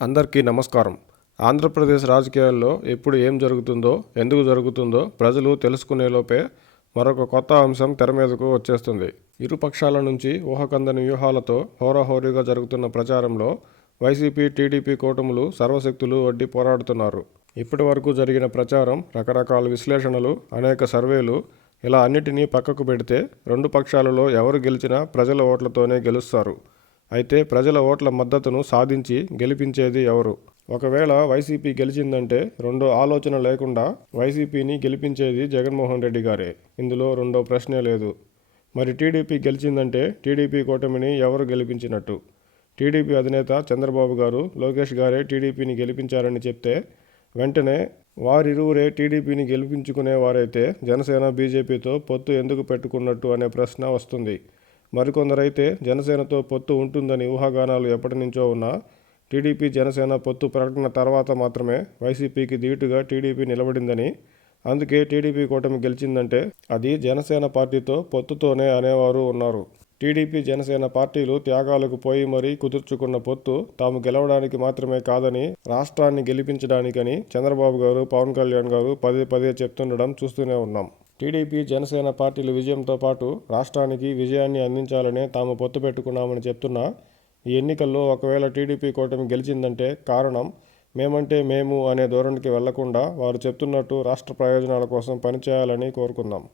అందరికీ నమస్కారం. ఆంధ్రప్రదేశ్ రాజకీయాల్లో ఎప్పుడు ఏం జరుగుతుందో, ఎందుకు జరుగుతుందో ప్రజలు తెలుసుకునేలోపే మరొక కొత్త అంశం తెర మీదకు వచ్చేస్తుంది. ఇరు పక్షాల నుంచి ఊహకందని వ్యూహాలతో హోరాహోరీగా జరుగుతున్న ప్రచారంలో వైసీపీ, టీడీపీ కూటములు సర్వశక్తులు ఒడ్డి పోరాడుతున్నారు. ఇప్పటి వరకు జరిగిన ప్రచారం, రకరకాల విశ్లేషణలు, అనేక సర్వేలు ఇలా అన్నిటినీ పక్కకు పెడితే రెండు పక్షాలలో ఎవరు గెలిచినా ప్రజల ఓట్లతోనే గెలుస్తారు. అయితే ప్రజల ఓట్ల మద్దతును సాధించి గెలిపించేది ఎవరు? ఒకవేళ వైసీపీ గెలిచిందంటే రెండో ఆలోచన లేకుండా వైసీపీని గెలిపించేది జగన్మోహన్ రెడ్డి గారే. ఇందులో రెండో ప్రశ్నే లేదు. మరి టీడీపీ గెలిచిందంటే టీడీపీ కూటమిని ఎవరు గెలిపించినట్టు? టీడీపీ అధినేత చంద్రబాబు గారు, లోకేష్ గారే టీడీపీని గెలిపించారని చెప్తే వెంటనే వారిరువురే టీడీపీని గెలిపించుకునేవారైతే జనసేన, బీజేపీతో పొత్తు ఎందుకు పెట్టుకున్నట్టు అనే ప్రశ్న వస్తుంది. మరికొందరైతే జనసేనతో పొత్తు ఉంటుందని ఊహాగానాలు ఎప్పటి నుంచో ఉన్నా టీడీపీ జనసేన పొత్తు ప్రకటన తర్వాత మాత్రమే వైసీపీకి ధీటుగా టీడీపీ నిలబడిందని, అందుకే టీడీపీ కూటమి గెలిచిందంటే అది జనసేన పార్టీతో పొత్తుతోనే అనేవారు ఉన్నారు. టీడీపీ, జనసేన పార్టీలు త్యాగాలకు పోయి మరీ కుదుర్చుకున్న పొత్తు తాము గెలవడానికి మాత్రమే కాదని, రాష్ట్రాన్ని గెలిపించడానికని చంద్రబాబు గారు, పవన్ కళ్యాణ్ గారు పదే పదే చెప్తుండడం చూస్తూనే ఉన్నాం. టీడీపీ, జనసేన పార్టీల విజయంతో పాటు రాష్ట్రానికి విజయాన్ని అందించాలనే తాము పొత్తు పెట్టుకున్నామని చెప్తున్నా ఈ ఎన్నికల్లో ఒకవేళ టీడీపీ కూటమి గెలిచిందంటే కారణం మేమంటే మేము అనే ధోరణికి వెళ్లకుండా వారు చెప్తున్నట్టు రాష్ట్ర ప్రయోజనాల కోసం పనిచేయాలని కోరుకుందాం.